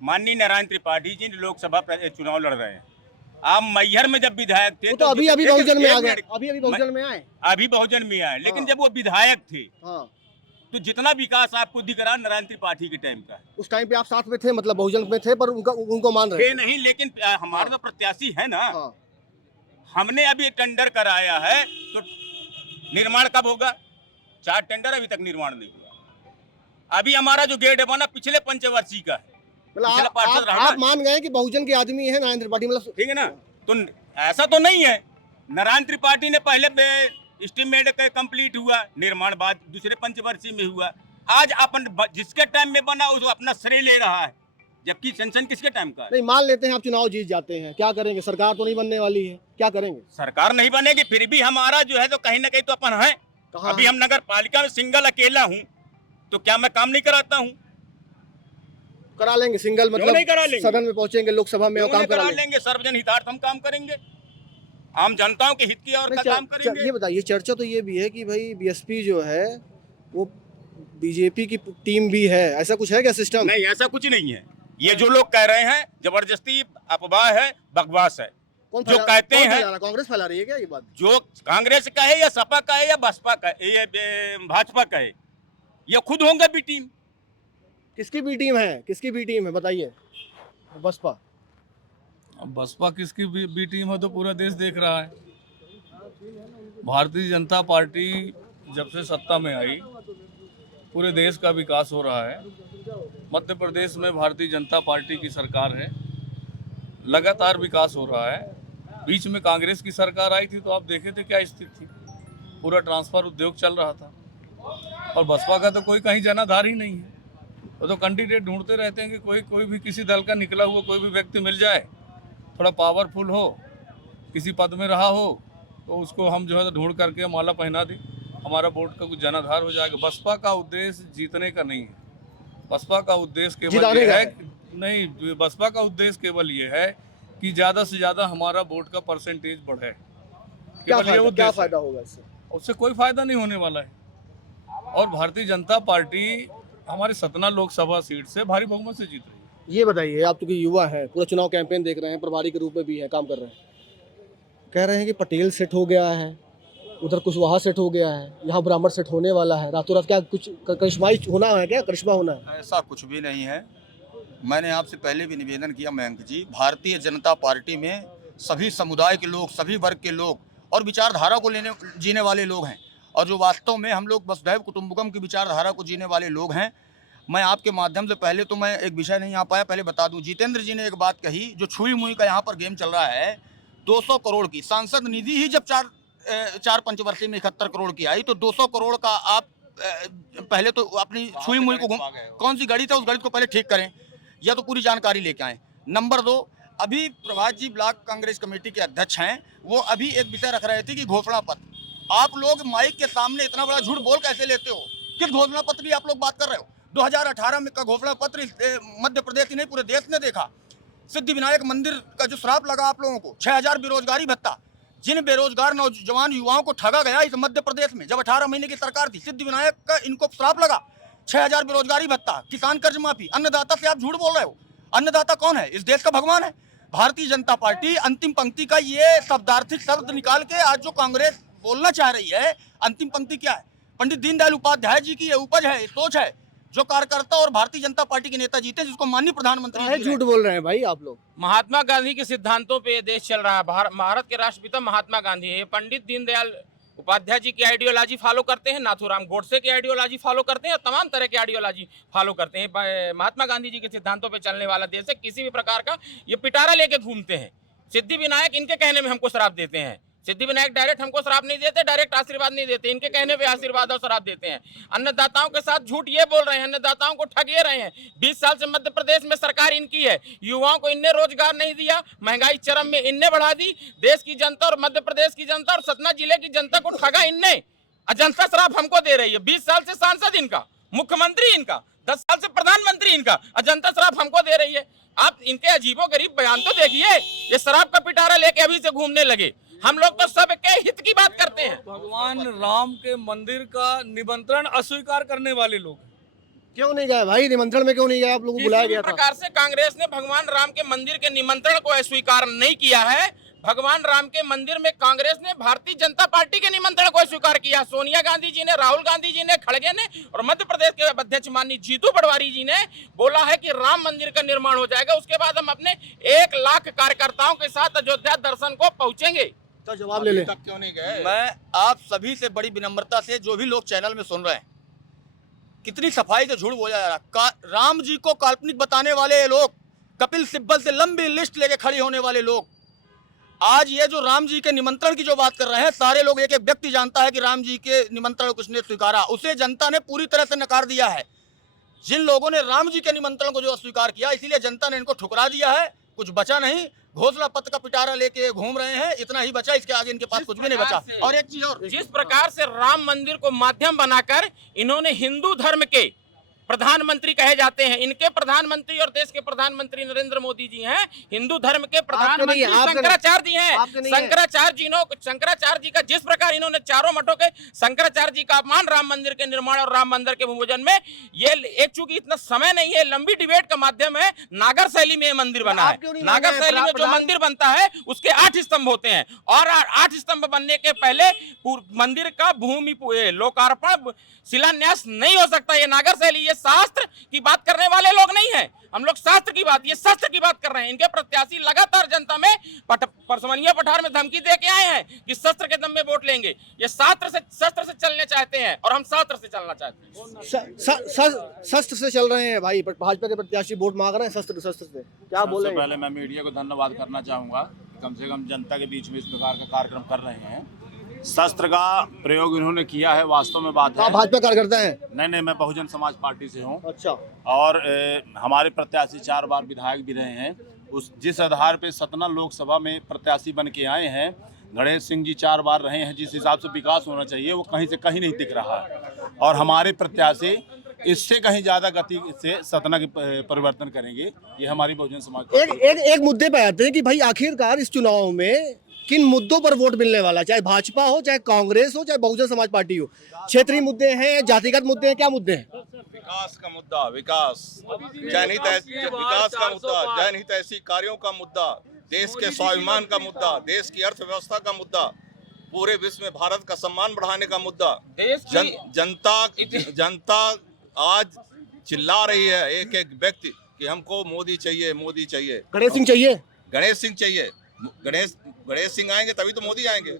माननीय नारायण त्रिपाठी जी लोकसभा चुनाव लड़ रहे हैं। आप मैहर में जब विधायक थे तो अभी बहुजन में आ गए, अभी बहुजन में आए, अभी बहुजन में आए, लेकिन जब वो विधायक थे तो जितना विकास आपको दिख रहा नारायण त्रिपाठी के टाइम का, उस टाइम पे आप साथ में थे, मतलब बहुजन में थे, पर उनको मान रहे थे नहीं। लेकिन हमारा तो प्रत्याशी है ना। हमने अभी टेंडर कराया है तो निर्माण कब होगा? 4 टेंडर अभी तक निर्माण नहीं हुआ। अभी हमारा जो गेट बना पिछले पंचवर्षीय का है। मतलब आप मान गए कि बहुजन के आदमी है नारायण त्रिपाठी, मतलब ठीक है ना? तो ऐसा तो नहीं है। नारायण त्रिपाठी ने पहले एस्टीमेट कंप्लीट हुआ, निर्माण बाद दूसरे पंचवर्षीय में हुआ। आज अपन जिसके टाइम में बना उस अपना श्रेय ले रहा है, जबकि सेंशन किसके टाइम का है? नहीं, मान लेते हैं आप चुनाव जीत जाते हैं, क्या करेंगे? सरकार तो नहीं बनने वाली है, क्या करेंगे? सरकार नहीं बनेगी, फिर भी हमारा जो है तो कहीं ना कहीं तो अपन है। अभी हम नगर पालिका में सिंगल अकेला हूँ, तो क्या मैं काम नहीं कराता हूँ? करा लेंगे सिंगल, मतलब नहीं करा लेंगे? सदन में पहुंचेंगे, लोकसभा में काम करा लेंगे। सर्वजन हितार्थ हम काम करेंगे, आम जनताओं के हित की और का काम करेंगे। ये बताइए, चर्चा तो ये भी है कि भाई बीएसपी जो है वो बीजेपी की टीम भी है, ऐसा कुछ है क्या सिस्टम? नहीं, ऐसा कुछ नहीं है। ये जो लोग कह रहे हैं जबरदस्ती अफवाह है, बकवास है। जो कहते हैं कांग्रेस फैला रही है क्या ये बात? जो कांग्रेस का है या सपा का है या बसपा का है, ये भाजपा का है, ये खुद होंगे बी टीम। किसकी बी टीम है, किसकी बी टीम है बताइए? बसपा। अब बसपा किसकी बी टीम है तो पूरा देश देख रहा है। भारतीय जनता पार्टी जब से सत्ता में आई पूरे देश का विकास हो रहा है। मध्य प्रदेश में भारतीय जनता पार्टी की सरकार है, लगातार विकास हो रहा है। बीच में कांग्रेस की सरकार आई थी तो आप देखे थे क्या स्थिति थी, पूरा ट्रांसफर उद्योग चल रहा था। और बसपा का तो कोई कहीं जनाधार ही नहीं है, वो तो कैंडिडेट ढूंढते रहते हैं कि कोई भी किसी दल का निकला हुआ कोई भी व्यक्ति मिल जाए, थोड़ा पावरफुल हो, किसी पद में रहा हो, तो उसको हम जो है ढूंढ करके माला पहना दें, हमारा वोट का कुछ जनाधार हो जाएगा। बसपा का उद्देश्य जीतने का नहीं है, बसपा का उद्देश्य केवल ये है नहीं, बसपा का उद्देश्य केवल ये है कि ज़्यादा से ज़्यादा हमारा वोट का परसेंटेज बढ़े। क्या फायदा होगा इससे? उससे कोई फायदा नहीं होने वाला है। और भारतीय जनता पार्टी हमारे सतना लोकसभा सीट से भारी बहुमत से जीत रही है। ये बताइए, आप तो युवा हैं, पूरा चुनाव कैंपेन देख रहे हैं, प्रभारी के रूप में भी है, काम कर रहे हैं, कह रहे हैं कि पटेल सेट हो गया है, उधर कुशवाहा सेट हो गया है, यहाँ ब्राह्मण सेट होने वाला है, रातों रात क्या कुछ करिश्माई होना है, क्या करिश्मा होना है? ऐसा कुछ भी नहीं है। मैंने आपसे पहले भी निवेदन किया मयंक जी, भारतीय जनता पार्टी में सभी समुदाय के लोग, सभी वर्ग के लोग और विचारधारा को जीने वाले लोग हैं, और जो वास्तव में हम लोग वसुधैव कुटुंबकम की विचारधारा को जीने वाले लोग हैं। मैं आपके माध्यम से पहले तो मैं एक विषय नहीं आ पाया, पहले बता दूं, जितेंद्र जी ने एक बात कही, जो छुई मुई का यहाँ पर गेम चल रहा है, 200 करोड़ की सांसद निधि ही जब चार पंचवर्षीय में 71 करोड़ की आई, तो 200 करोड़ का आप पहले तो अपनी छुई मुई को कौन सी गणित है, उस गणित को पहले ठीक करें या तो पूरी जानकारी लेके आएँ। नंबर 2, अभी प्रभात जी ब्लॉक कांग्रेस कमेटी के अध्यक्ष हैं, वो अभी एक विषय रख रहे थे कि घोषणा पत्र। आप लोग माइक के सामने इतना बड़ा झूठ बोल कैसे लेते हो? किस घोषणा पत्र की आप लोग बात कर रहे हो? 2018 में का घोषणा पत्र मध्य प्रदेश ही नहीं पूरे देश ने देखा। सिद्धिविनायक मंदिर का जो श्राप लगा आप लोगों को, 6000 बेरोजगारी भत्ता, जिन बेरोजगार नौजवान युवाओं को ठगा गया इस मध्य प्रदेश में, जब 18 महीने की सरकार थी, सिद्धिविनायक का इनको श्राप लगा, 6000 बेरोजगारी भत्ता, किसान कर्ज माफी, अन्नदाता से आप झूठ बोल रहे हो। अन्नदाता कौन है? इस देश का भगवान है। भारतीय जनता पार्टी अंतिम पंक्ति का ये शब्दार्थी शब्द निकाल के आज जो कांग्रेस बोलना चाह रही है, अंतिम पंक्ति क्या है? पंडित दीनदयाल उपाध्याय जी की ये उपज है, सोच है, जो कार्यकर्ता और भारतीय जनता पार्टी के नेता जीते, जिसको माननीय प्रधानमंत्री झूठ बोल रहे हैं भाई आप लोग। महात्मा गांधी के सिद्धांतों पे ये देश चल रहा है। भारत के राष्ट्रपिता महात्मा गांधी है, पंडित दीनदयाल उपाध्याय जी की आइडियोलॉजी फॉलो करते हैं, नाथूराम गोडसे की आइडियोलॉजी फॉलो करते हैं, तमाम तरह की आइडियोलॉजी फॉलो करते हैं। महात्मा गांधी जी के सिद्धांतों पे चलने वाला देश है। किसी भी प्रकार का ये पिटारा लेके घूमते हैं। सिद्धिविनायक इनके कहने में हमको शराब देते हैं। सिद्धिविनायक डायरेक्ट हमको शराब नहीं देते, डायरेक्ट आशीर्वाद नहीं देते, इनके कहने पे आशीर्वाद और शराब देते हैं। अन्नदाताओं के साथ झूठ ये बोल रहे हैं, अन्नदाताओं को ठग ये रहे हैं। 20 साल से मध्य प्रदेश में सरकार इनकी है, युवाओं को इनने रोजगार नहीं दिया, महंगाई चरम में इनने बढ़ा दी, देश की जनता और मध्य प्रदेश की जनता और सतना जिले की जनता को ठगा इनने। जनता शराब हमको दे रही है। 20 साल से सांसद इनका, मुख्यमंत्री इनका, 10 साल से प्रधानमंत्री इनका, जनता शराब हमको दे रही है। आप इनके अजीबो गरीब बयान तो देखिए। ये शराब का पिटारा लेके अभी से घूमने लगे। हम लोग तो सबके हित की बात करते हैं। भगवान राम के मंदिर का निमंत्रण अस्वीकार करने वाले लोग क्यों नहीं गए भाई? निमंत्रण में क्यों नहीं गए? आप लोगों को बुलाया गया था। प्रकार से कांग्रेस ने भगवान राम के मंदिर के निमंत्रण को अस्वीकार नहीं किया है। भगवान राम के मंदिर में कांग्रेस ने भारतीय जनता पार्टी के निमंत्रण को स्वीकार किया। सोनिया गांधी जी ने, राहुल गांधी जी ने, खड़गे ने और मध्य प्रदेश के अध्यक्ष माननीय जीतू पटवारी जी ने बोला है कि राम मंदिर का निर्माण हो जाएगा। उसके बाद हम अपने 1 लाख कार्यकर्ताओं के साथ अयोध्या दर्शन को पहुंचेंगे। तो जवाब ले ले। तक क्यों नहीं गए? मैं आप सभी से बड़ी विनम्रता से, जो भी लोग चैनल में सुन रहे हैं, कितनी सफाई से झूठ बोला जा रहा। राम जी को काल्पनिक बताने वाले लोग, कपिल सिब्बल से लंबी लिस्ट लेके खड़ी होने वाले लोग, आज ये जो राम जी के निमंत्रण की जो बात कर रहे हैं, सारे लोग, एक एक व्यक्ति जानता है कि राम जी के निमंत्रण को किसने स्वीकारा, उसे जनता ने पूरी तरह से नकार दिया है। जिन लोगों ने राम जी के निमंत्रण को जो अस्वीकार किया, इसीलिए जनता ने इनको ठुकरा दिया है। कुछ बचा नहीं, घोषणा पत्र का पिटारा लेके घूम रहे हैं, इतना ही बचा, इसके आगे इनके पास कुछ भी नहीं बचा। और एक चीज और, जिस प्रकार से राम मंदिर को माध्यम बनाकर इन्होंने हिंदू धर्म के प्रधानमंत्री कहे जाते हैं, इनके प्रधानमंत्री और देश के प्रधानमंत्री नरेंद्र मोदी जी हैं। हिंदू धर्म के प्रधानमंत्री शंकराचार्य जी हैं। शंकराचार्य जी का जिस प्रकार इन्होंने चारों मठों के शंकराचार्य जी का अपमान राम मंदिर के निर्माण और राम मंदिर के भूमिपूजन में, ये एक चूंकि इतना समय नहीं है, लंबी डिबेट का माध्यम है, नागर शैली में मंदिर बना है। नागर शैली में जो मंदिर बनता है उसके 8 स्तंभ होते हैं और 8 स्तंभ बनने के पहले मंदिर का भूमि लोकार्पण शिलान्यास नहीं हो सकता। ये नागर शैली, ये शास्त्र की बात करने वाले लोग नहीं हैं। हम लोग शास्त्र की बात, ये शस्त्र की बात कर रहे हैं। इनके प्रत्याशी लगातार जनता में परसमनिया पठार में धमकी दे के आए हैं कि शस्त्र के दम में वोट लेंगे। ये शस्त्र से चलने चाहते हैं और हम शास्त्र से चलना चाहते हैं। शस्त्र से चल रहे हैं भाई, भाजपा के प्रत्याशी वोट मांग रहे हैं शस्त्र से। क्या बोले? सबसे पहले मैं मीडिया को धन्यवाद करना चाहूँगा, कम से कम जनता के बीच में इस प्रकार का कार्यक्रम कर रहे हैं। शस्त्र का प्रयोग इन्होंने किया है, वास्तव में बात है। आप भाजपा कार्यकर्ता हैं? नहीं, मैं बहुजन समाज पार्टी से हूँ। अच्छा। और हमारे प्रत्याशी 4 बार विधायक भी रहे हैं। जिस आधार पे सतना लोकसभा में प्रत्याशी बन के आए हैं, गणेश सिंह जी 4 बार रहे हैं, जिस हिसाब से विकास होना चाहिए वो कहीं से कहीं नहीं दिख रहा है। और हमारे प्रत्याशी इससे कहीं ज्यादा गति से सतना की परिवर्तन करेंगे। ये हमारी बहुजन समाज एक मुद्दे पे आते हैं कि भाई आखिरकार इस चुनाव में किन मुद्दों पर वोट मिलने वाला, चाहे भाजपा हो, चाहे कांग्रेस हो, चाहे बहुजन समाज पार्टी हो। क्षेत्रीय मुद्दे हैं, जातिगत मुद्दे हैं, क्या मुद्दे हैं? विकास का मुद्दा, विकास जनहित विकास का मुद्दा, जनहित ऐसी कार्यों का मुद्दा, देश के स्वाभिमान का मुद्दा, देश की अर्थव्यवस्था का मुद्दा, पूरे विश्व में भारत का सम्मान बढ़ाने का मुद्दा। जनता आज चिल्ला रही है, एक एक व्यक्ति कि हमको मोदी चाहिए, मोदी चाहिए। गणेश सिंह चाहिए? गणेश सिंह चाहिए। गणेश सिंह आएंगे तभी तो मोदी आएंगे।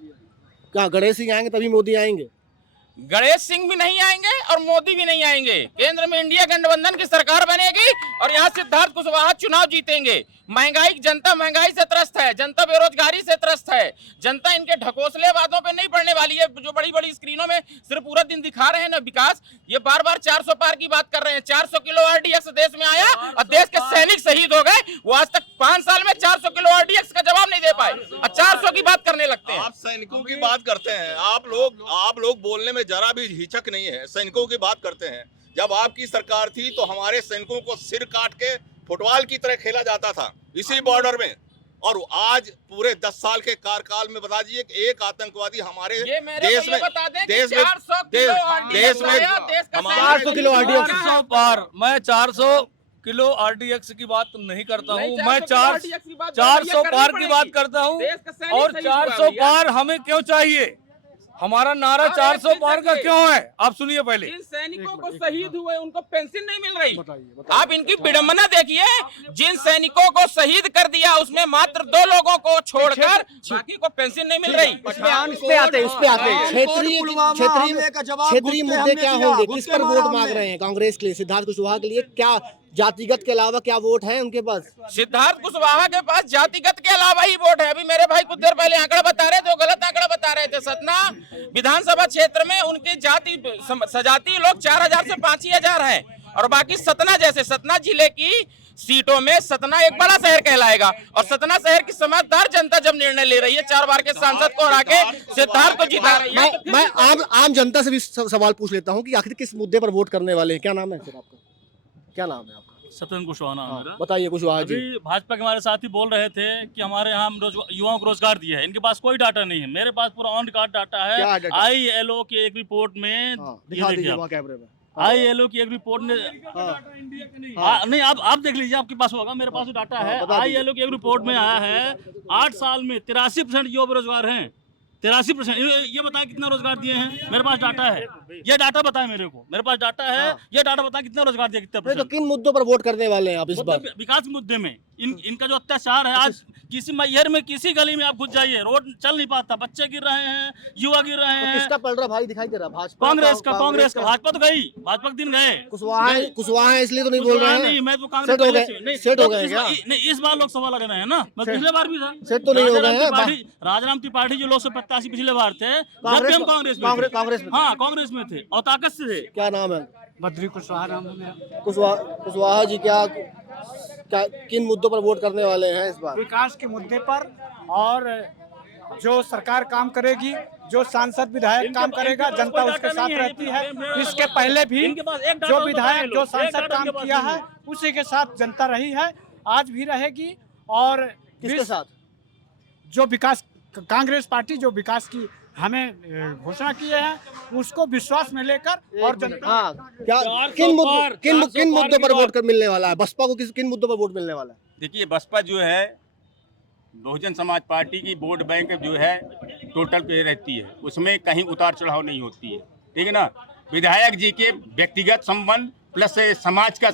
क्या गणेश सिंह आएंगे तभी मोदी आएंगे? गणेश सिंह भी नहीं आएंगे और मोदी भी नहीं आएंगे। केंद्र में इंडिया गठबंधन की सरकार बनेगी और यहाँ सिद्धार्थ कुशवाहा चुनाव जीतेंगे। जनता महंगाई से त्रस्त है, जनता बेरोजगारी से त्रस्त है, जनता इनके ढकोसले बातों पे नहीं पड़ने वाली है, जो बड़ी बड़ी स्क्रीनों में सिर्फ पूरा दिन दिखा रहे हैं ना विकास। ये बार बार 400 पार की बात कर रहे हैं। 400 किलो RDX देश में आया और देश के सैनिक शहीद हो गए। वो आज तक 5 साल में 400 किलो RDX का जवाब नहीं दे पाए और 400 की बात करने लगते हैं। आप सैनिकों की बात करते हैं, आप लोग बोलने में जरा भी हिचक नहीं है। सैनिकों की बात करते हैं। जब आपकी सरकार थी तो हमारे सैनिकों को सिर काट के फुटबॉल की तरह खेला जाता था इसी बॉर्डर में। और आज पूरे 10 साल के कार्यकाल में बता दीजिए कि एक आतंकवादी हमारे देश में 400 किलो RDX। 400 पार, मैं 400 किलो RDX की बात नहीं करता हूँ, मैं 400 पार की बात करता हूँ। और 400 पार हमें क्यों चाहिए? हमारा नारा 400 पार का क्यों है? आप सुनिए पहले। जिन सैनिकों को शहीद हुए उनको पेंशन नहीं मिल रही। आप इनकी विडंबना देखिए। जिन सैनिकों को शहीद कर दिया उसमें मात्र 2 लोगों को छोड़कर बाकी को पेंशन नहीं मिल रही। उस पे आते हैं। क्षेत्रीय मुद्दे क्या होंगे? किस पर वोट मांग रहे हैं? कांग्रेस के लिए, सिद्धार्थ कुशवाहा के लिए क्या जातिगत के अलावा क्या वोट है उनके पास? सिद्धार्थ कुशवाहा के पास जातिगत के अलावा ही वोट है। अभी मेरे भाई कुछ देर पहले आंकड़ा बता रहे थे, वो गलत आंकड़ा बता रहे थे। सतना विधानसभा क्षेत्र में उनके सजाती लोग 4000 से 5000 है और बाकी सतना जिले की सीटों में सतना एक बड़ा शहर कहलाएगा। और सतना शहर की समझदार जनता जब निर्णय ले रही है 4 बार के सांसद को हरा के सिद्धार्थ को जिता रही है। मैं आम जनता से भी सवाल पूछ लेता हूँ कि आखिर किस मुद्दे पर वोट करने वाले हैं? क्या नाम है सर आपका? क्या नाम है आपका? सत्येंद्र कुशवाहा नाम है मेरा। बताइए कुशवाहा जी। अभी भाजपा के हमारे साथी बोल रहे थे कि हमारे यहाँ युवाओं को रोजगार दिया है। इनके पास कोई डाटा नहीं है, मेरे पास पूरा ऑन रिकॉर्ड डाटा है। ILO की एक रिपोर्ट में दिखा दीजिए वहाँ कैमरे में। ILO की एक रिपोर्ट ने नहीं, आप देख लीजिए, आपके पास होगा, मेरे पास डाटा है। ILO की एक रिपोर्ट में आया है 8 साल में 83% युवा बेरोजगार हैं। 83%। ये बताएं कितना रोजगार दिए हैं? मेरे पास डाटा है, ये डाटा बताएं मेरे को। मेरे पास डाटा है, ये डाटा बताएं कितना रोजगार दिया, कितना तो किन मुद्दों पर वोट करने वाले हैं आप इस बार? विकास के मुद्दे में। इनका जो अत्याचार है, आज किसी मैहर में किसी गली में आप घुस जाइए, रोड चल नहीं पाता, बच्चे गिर रहे हैं, युवा गिर रहे हैं। किसका पड़ रहा भाई दिखाई दे रहा? भाजपा? कांग्रेस का। भाजपा तो गई, भाजपा के दिन गए। कुशवाहा है इसलिए तो नहीं बोल रहे हैं। नहीं, मैं तो कांग्रेस सेट हो गए क्या? नहीं, इस बार लोकसभा लग रहे हैं ना, मैं पिछले बार भी था। सेट तो नहीं हो गए हैं। राजाराम त्रिपाठी जो लोकसभा प्रत्याशी पिछले बार थे, कांग्रेस में, हाँ कांग्रेस में थे और ताकत से थे। क्या नाम है? बद्री कुशवाहा नाम है। कुशवाहा जी क्या किन मुद्दों पर वोट करने वाले हैं इस बार? विकास के मुद्दे पर, और जो सरकार काम करेगी, जो सांसद विधायक काम करेगा, जनता उसके साथ रहती है। इसके पहले भी जो विधायक जो सांसद काम किया है उसी के साथ जनता रही है, आज भी रहेगी। और किसके साथ? जो विकास, कांग्रेस पार्टी जो विकास की हमें घोषणा किए हैं उसको विश्वास में लेकर, और जनता क्या किन मुद्दों पर वोट कर मिलने वाला है? बसपा को किन मुद्दों पर वोट मिलने वाला है? देखिए, बसपा जो है बहुजन समाज पार्टी की वोट बैंक जो है टोटल पे रहती है, उसमें कहीं उतार चढ़ाव नहीं होती है, ठीक है ना। विधायक जी के व्यक्तिगत संबंध प्लस समाज का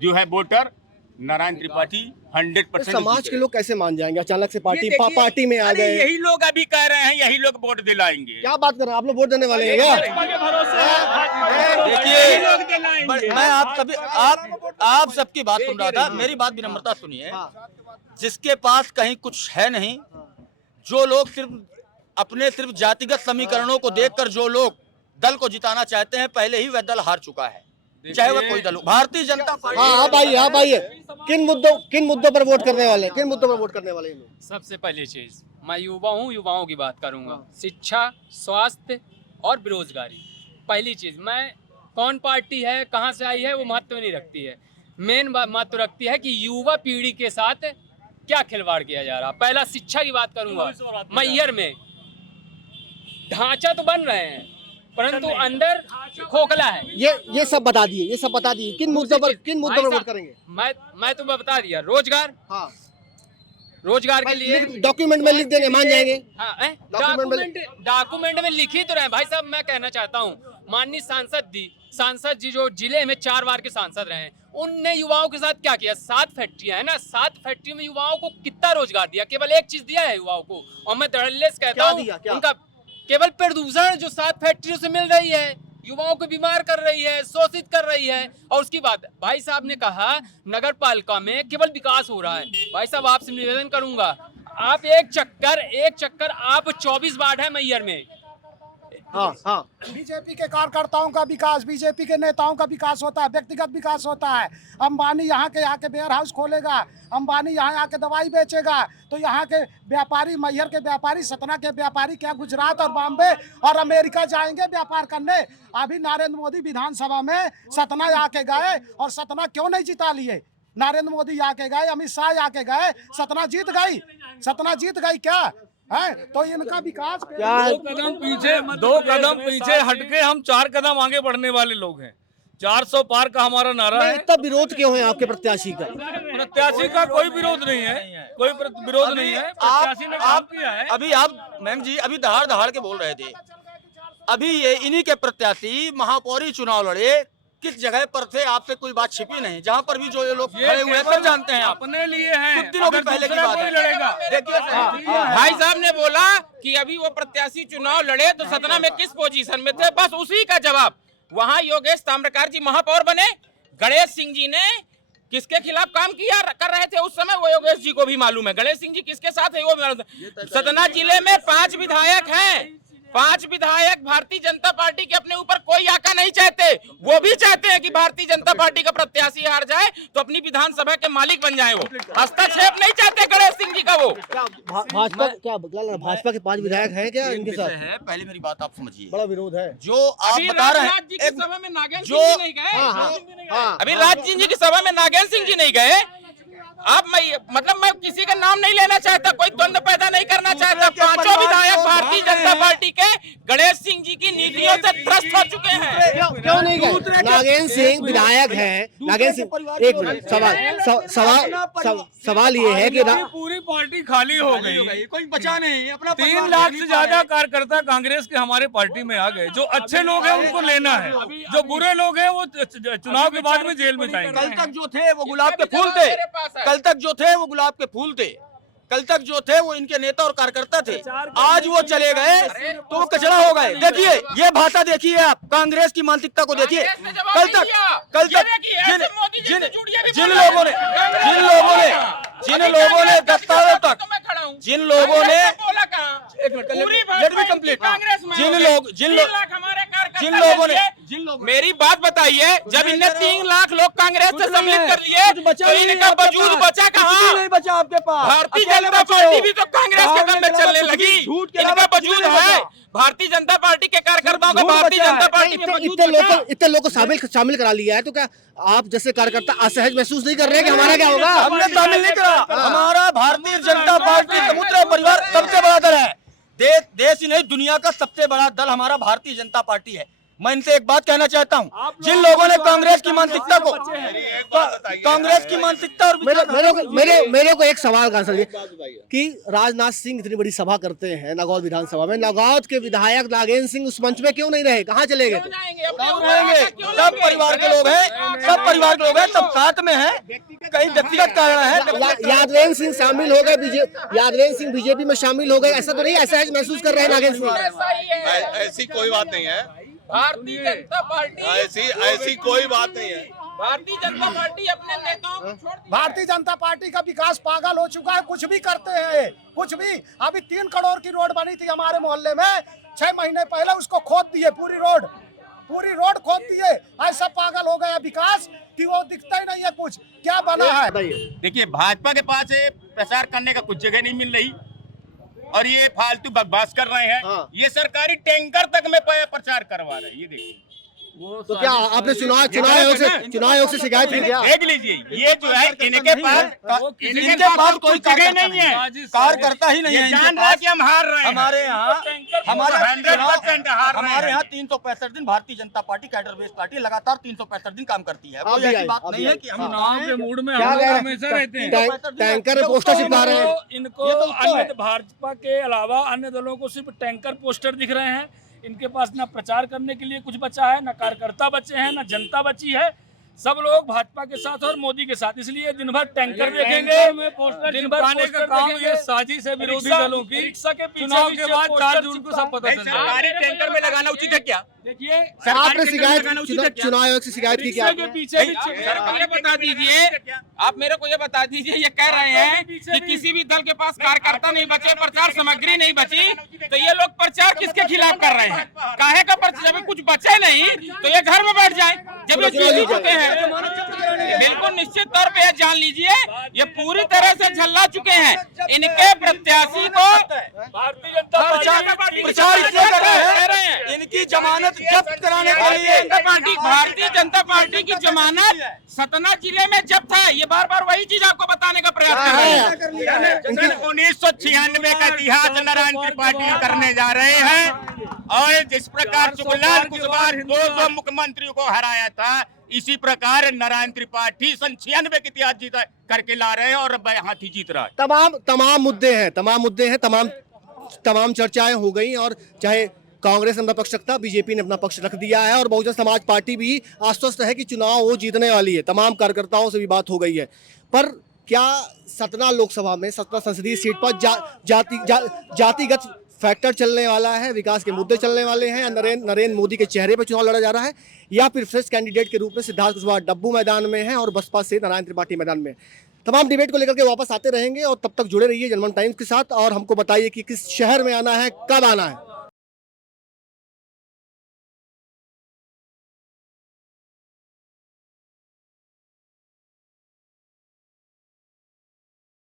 जो है वोटर नारायण त्रिपाठी 100% समाज के लोग कैसे मान जाएंगे अचानक से ये पार्टी देखिए, पार्टी में आ अरे गए? यही लोग अभी कह रहे हैं, यही लोग वोट दिलाएंगे। क्या बात कर रहे हैं आप लोग? वोट देने वाले हैं क्या? देखिए मैं आप सबकी बात सुन रहा था, मेरी बात विनम्रता सुनिए। जिसके पास कहीं कुछ है नहीं, जो लोग सिर्फ जातिगत समीकरणों को देखकर जो लोग दल को जिताना चाहते हैं, पहले ही वह दल हार चुका है, चाहे वह कोई दल हो। भारतीय जनता पार्टी आप आइए किन मुद्दों पर वोट करने वाले हैं? किन मुद्दों पर वोट करने वाले हैं? सबसे पहली चीज, मैं युवा हूँ, युवाओं की बात करूंगा। शिक्षा, स्वास्थ्य और बेरोजगारी। पहली चीज, मैं कौन पार्टी है, कहाँ से आई है, वो महत्व नहीं रखती है। मेन महत्व रखती है कि युवा पीढ़ी के साथ क्या खिलवाड़ किया जा रहा। पहला शिक्षा की बात करूंगा। मैहर में ढांचा तो बन रहे हैं, परंतु अंदर खोखला है। ये सब बता दिए किन मुद्दों पर वोट करेंगे? मैं तुम्हें बता दिया। रोजगार, हाँ, रोजगार के लिए डॉक्यूमेंट में लिख देंगे, मान जाएंगे? हाँ, डॉक्यूमेंट में लिख ही तो रहे भाई साहब। मैं कहना चाहता हूँ, माननीय सांसद जी जो जिले में 4 बार के सांसद रहे हैं, उनने युवाओं के साथ क्या किया? 7 फैक्ट्रियां है ना, 7 फैक्ट्री में युवाओं को कितना रोजगार दिया? केवल एक चीज दिया है युवाओं को, और मैं धड़ल्ले से कहता हूँ उनका केवल प्रदूषण जो 7 फैक्ट्रियों से मिल रही है, युवाओं को बीमार कर रही है, शोषित कर रही है। और उसकी बात, भाई साहब ने कहा नगर पालिका में केवल विकास हो रहा है। भाई साहब आपसे निवेदन करूंगा, आप एक चक्कर आप 24 वार्ड है मैहर में। हाँ। बीजेपी के कार्यकर्ताओं का विकास, बीजेपी के नेताओं का विकास होता है, व्यक्तिगत विकास होता है। अंबानी यहाँ के आके वेयर हाउस खोलेगा, अंबानी यहाँ आके दवाई बेचेगा, तो यहाँ के व्यापारी, मैहर के व्यापारी, सतना के व्यापारी क्या गुजरात और बॉम्बे और अमेरिका जाएंगे व्यापार करने? अभी नरेंद्र मोदी विधानसभा में सतना आके गए, और सतना क्यों नहीं जिता लिए? नरेंद्र मोदी आके गए, अमित शाह आके गए, सतना जीत गई क्या है? तो इनका विकास क्या 2 कदम पीछे हटके हम 4 कदम आगे बढ़ने वाले लोग हैं। 400 पार का हमारा नारा है। इतना विरोध क्यों है आपके प्रत्याशी का? प्रत्याशी का कोई विरोध नहीं है, कोई विरोध नहीं है। प्रत्याशी ने काम किया है। अभी आप मैम जी अभी दहाड़ के बोल रहे थे। अभी ये इन्हीं के प्रत्याशी महापौरी चुनाव लड़े, किस जगह पर थे आपसे कोई बात छिपी नहीं। जहाँ पर भी जो ये लोग खड़े हुए हैं सब जानते हैं, अपने लिए है। कुछ दिनों की पहले की बात है। देखिए भाई साहब ने बोला कि अभी वो प्रत्याशी चुनाव लड़े तो सतना में किस पोजीशन में थे, बस उसी का जवाब। वहां योगेश ताम्रकार जी महापौर बने, गणेश सिंह जी ने किसके खिलाफ काम किया कर रहे थे उस समय, वो योगेश जी को भी मालूम है। गणेश सिंह जी किसके साथ है वो भी मालूम है। सतना जिले में 5 विधायक हैं, 5 विधायक भारतीय जनता पार्टी के अपने ऊपर कोई आका नहीं चाहते। वो भी चाहते हैं कि भारतीय जनता पार्टी का प्रत्याशी हार जाए तो अपनी विधानसभा के मालिक बन जाए। वो हस्तक्षेप नहीं चाहते गणेश सिंह जी का। वो भाजपा के 5 विधायक हैं क्या इनके साथ? है, पहले मेरी बात आप समझिए। बड़ा विरोध है जो आप बता रहे हैं, जी की सभा में नागेंद्र सिंह जी नहीं गए। अभी राज जी की सभा में नागेंद्र सिंह जी नहीं गए। आप मैं किसी का नाम नहीं लेना चाहता, कोई द्वंद्व पैदा नहीं करना चाहता। 5 विधायक भारतीय जनता पार्टी के गणेश सिंह जी की नीतियों से त्रस्त हो चुके हैं। क्यों नहीं गए? नागेंद्र सिंह विधायक हैं। नागेंद्र सिंह, एक मिनट, सवाल ये है कि पूरी पार्टी खाली हो गई, कोई बचा नहीं। अपना 3 लाख से ज्यादा कार्यकर्ता कांग्रेस के हमारे पार्टी में आ गए। जो अच्छे लोग हैं उनको लेना है, जो बुरे लोग हैं वो चुनाव के बाद में जेल में जाएंगे। कल तक जो थे वो गुलाब के फूल थे, कल तक जो थे वो गुलाब के फूल थे, कल तक जो थे वो इनके नेता और कार्यकर्ता थे। आज वो चले गए तो वो कचरा हो गए। देखिए ये भाषा देखिए, आप कांग्रेस की मानसिकता को देखिए। कल तक जिन लोगों ने दस्तावेज तक, जिन लोगों ने लेट मी कंप्लीट, जिन लोगों ने मेरी बात बताइए, जब इनने 3 लाख लोग कांग्रेस से सम्मिलित कर दिए तो इनका वजूद बचा कहाँ? नहीं बचा आपके पास। भारतीय जनता पार्टी भी तो कांग्रेस के दम में चलने लगी। इनका वजूद है, भारतीय जनता पार्टी के कार्यकर्ताओं का भारतीय जनता पार्टी में वजूद इतने लोग को शामिल करा लिया है, तो क्या आप जैसे कार्यकर्ता असहज महसूस नहीं कर रहे कि हमारा क्या होगा? हमने शामिल नहीं करा। हमारा भारतीय जनता पार्टी समुद्र परिवार सबसे बड़ा दल है। देश ही नहीं दुनिया का सबसे बड़ा दल हमारा भारतीय जनता पार्टी है। मैं इनसे एक बात कहना चाहता हूँ, जिन लोगों ने कांग्रेस की मानसिकता को, कांग्रेस की मानसिकता और मेरे को एक सवाल का आंसर दीजिए कि राजनाथ सिंह इतनी बड़ी सभा करते हैं नागौद विधानसभा में, नागौद के विधायक नागेंद्र सिंह उस मंच में क्यों नहीं रहे, कहाँ चले गए? सब परिवार के लोग हैं, सब परिवार के लोग हैं, सब साथ में हैं, कई व्यक्तिगत कारण है। यादवेंद्र सिंह शामिल हो गए, यादवेंद्र सिंह बीजेपी में शामिल हो गए, ऐसा तो नहीं, ऐसा महसूस कर रहे हैं नागेंद्र सिंह? ऐसी कोई बात नहीं है, भारतीय जनता पार्टी, ऐसी कोई बात नहीं है। भारतीय जनता पार्टी अपने नेताओं को छोड़ दी। भारतीय जनता पार्टी का विकास पागल हो चुका है, कुछ भी करते हैं, कुछ भी। अभी 3 करोड़ की रोड बनी थी हमारे मोहल्ले में, 6 महीने पहले उसको खोद दिए, पूरी रोड खोद दिए। ऐसा पागल हो गया विकास कि वो दिखता ही नहीं है कुछ, क्या बना है। देखिए, भाजपा के पास प्रचार करने का कुछ जगह नहीं मिल रही और ये फालतू बकवास कर रहे हैं। हाँ। ये सरकारी टैंकर तक में प्रचार करवा रहे हैं, ये देखिए। तो क्या आपने चुनाव आयोग से शिकायत की क्या? देख लीजिए, ये जो है इनके पास कोई जगह नहीं है, कार्यकर्ता ही नहीं है, जान रहा है कि हम हार रहे हैं। हमारे यहाँ 100% हार रहे हैं। हमारे यहाँ 365 दिन Bharatiya Janata party cadre based party लगातार 365 दिन काम करती है। कोई ऐसी बात नहीं है कि हम चुनाव के मूड में क्या हम कह रहे हैं? हमेशा रहते हैं। टैंकर पोस्टर चिपका रहे हैं। इनको अन्य भाजपा के अलावा अन्य दलों को सिर्फ टैंकर पोस्टर दिख रहे हैं। इनके पास ना प्रचार करने के लिए कुछ बचा है, ना कार्यकर्ता बचे हैं, ना जनता बची है। सब लोग भाजपा के साथ और मोदी के साथ, इसलिए दिन भर टैंकर देखेंगे, दिन भर का काम ये साजिश है विरोधी दलों की। रिक्शा के पीछे चुनाव के बाद 4 जून को सब पता चलेगा। सरकारी टैंकर में लगाना उचित है क्या? देखिए, आपने चुनाव आयोग से शिकायत की क्या? के पीछे भी ये बता दीजिए, आप मेरे को ये बता दीजिए, ये कह रहे हैं कि किसी भी दल के पास कार्यकर्ता नहीं बचे, प्रचार सामग्री नहीं बची, तो ये लोग प्रचार किसके खिलाफ कर रहे हैं? काहे का प्रचार? जब कुछ बचे नहीं तो ये घर में बैठ जाए, जब ये जीत चुके हैं। बिल्कुल निश्चित तौर पे ये जान लीजिए, ये पूरी तरह से झल्ला चुके हैं। इनके प्रत्याशी को भारतीय जनता पार्टी प्रचार इसलिए कर रहे हैं, इनकी जमानत जब्त कराने के लिए। भारतीय जनता पार्टी की जमानत सतना जिले में जब्त है। ये बार बार वही चीज आपको बताने का प्रयास कर रहे हैं। 1996 का इतिहास नारायण त्रिपाठी करने जा रहे हैं और जिस प्रकार चुगलाल कुशवाहा 200 मुख्यमंत्रियों को हराया था, इसी प्रकार नारायण त्रिपाठी 96 के इतिहास जीता करके ला रहे हैं और हाथी जीत रहा है। तमाम मुद्दे हैं, तमाम चर्चाएं हो गई और चाहे कांग्रेस ने अपना पक्ष रखता, बीजेपी ने अपना पक्ष रख दिया है और बहुजन समाज पार्टी भी आश्वस्त है कि चुनाव वो जीतने वाली है। तमाम कार्यकर्ताओं से भी बात हो गई है। पर क्या सतना लोकसभा में, सतना संसदीय सीट पर जातिगत फैक्टर चलने वाला है, विकास के मुद्दे चलने वाले हैं, नरेंद्र मोदी के चेहरे पर चुनाव लड़ा जा रहा है, या फिर फ्रेश कैंडिडेट के रूप में सिद्धार्थ कुशवाहा डब्बू मैदान में है और बसपा से नारायण त्रिपाठी मैदान में? तमाम डिबेट को लेकर के वापस आते रहेंगे और तब तक जुड़े रहिए जनमन टाइम्स के साथ और हमको बताइए कि किस शहर में आना है, कब आना है।